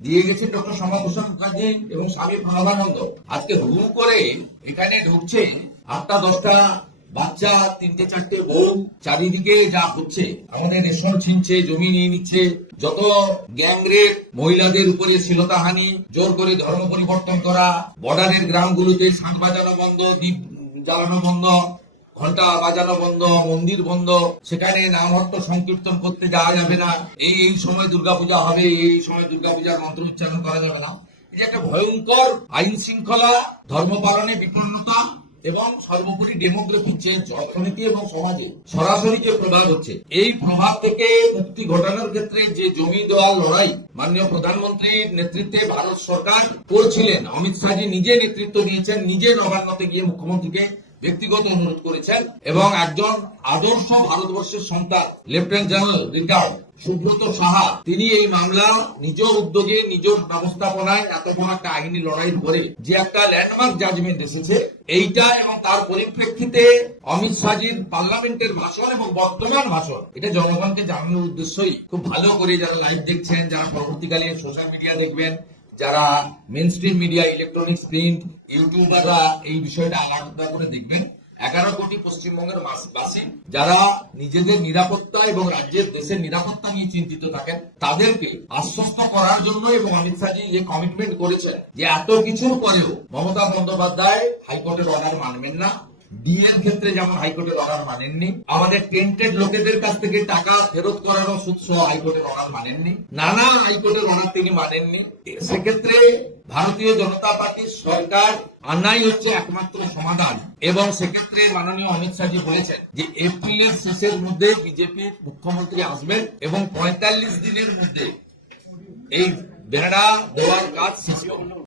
দিয়ে গেছে ডক্টর শ্যামাপ্রসাদ মুখার্জি এবং স্বামী প্রণবানন্দ আজকে হু করে এখানে ঢুকছে আটটা, দশটা, বাচ্চা, তিনটে, চারটে, বউ, চারিদিকে যা হচ্ছে। আমাদের রেশন ছিনছে, জমি নিয়ে নিচ্ছে। যত গ্যাংরেপ, মহিলাদের উপরে শ্লীলতাহানি, জোর করে ধর্ম পরিবর্তন করা, বর্ডারের গ্রামগুলোতে শাঁখ বাজানো বন্ধ দ্বীপ জ্বালানো বন্ধ ঘণ্টা বাজানো বন্ধ, মন্দির বন্ধ, সেখানে নামহট্ট সংকীর্তন করতে যাওয়া যাবে না। এই এই সময় দুর্গাপূজা হবে, এই সময় দুর্গাপূজার মন্ত্র উচ্চারণ করা যাবে না। যে একটা ভয়ঙ্কর আইন শৃঙ্খলা, ধর্ম পালনে বিপন্নতা এবং সর্বোপরি ডেমোগ্রাফি চেঞ্জ অর্থনীতি এবং সমাজে সরাসরি যে প্রভাব হচ্ছে, এই প্রভাব থেকে মুক্তি ঘটানোর ক্ষেত্রে যে জমি দেওয়া লড়াই মাননীয় প্রধানমন্ত্রীর নেতৃত্বে ভারত সরকার করছিলেন, অমিত শাহজি নিজে নেতৃত্ব নিয়েছেন নিজে নবান্নতে গিয়ে মুখ্যমন্ত্রীকে ব্যক্তিগত অনুরোধ করেছেন এবং একজন আদর্শ ভারতবর্ষের সন্তান lieutenant general retired Subrata Saha. তিনি এই মামলা নিজ উদ্যোগে, নিজ ব্যবস্থাপনায় এত বড় একটা আইনি লড়াই করে যে একটা ল্যান্ডমার্ক জাজমেন্ট এসেছে। এইটা এবং তার পরিপ্রেক্ষিতে অমিত শাহজির পার্লামেন্টের ভাষণ এবং বর্তমান ভাষণ, এটা জনগণকে জানানোর উদ্দেশ্যই। খুব ভালো করে যারা লাইভ দেখছেন, যারা পরবর্তীকালে সোশ্যাল মিডিয়া দেখবেন যারা main stream media electronics print ইউটিউবাররা এই বিষয়টা আলাদা করে দেখবেন, এগারো কোটি পশ্চিমবঙ্গের বাসী যারা নিজেদের নিরাপত্তা এবং রাজ্যের দেশের নিরাপত্তা নিয়ে চিন্তিত থাকেন, তাদেরকে আশ্বস্ত করার জন্য এবং অমিত শাহজি যে কমিটমেন্ট করেছেন যে এত কিছুর পরেও মমতা বন্দ্যোপাধ্যায় হাইকোর্টের অর্ডার মানবেন না ডিএর ক্ষেত্রে যেমন হাইকোর্টের অর্ডার মানেননি আমাদের টেন্টেড লোকেদের কাছ থেকে টাকা ফেরত করারও সুদ সহ হাইকোর্টের অর্ডার মানেননি নানা হাইকোর্টের অর্ডার তিনি মানেননি সেক্ষেত্রে ভারতীয় জনতা পার্টির সরকার আনাই হচ্ছে একমাত্র সমাধান। এবং সেক্ষেত্রে মাননীয় অমিত শাহজি বলেছেন যে এপ্রিলের শেষের মধ্যে বিজেপির মুখ্যমন্ত্রী আসবেন এবং পঁয়তাল্লিশ দিনের মধ্যে এই বেড়া দেওয়ার কাজ শেষ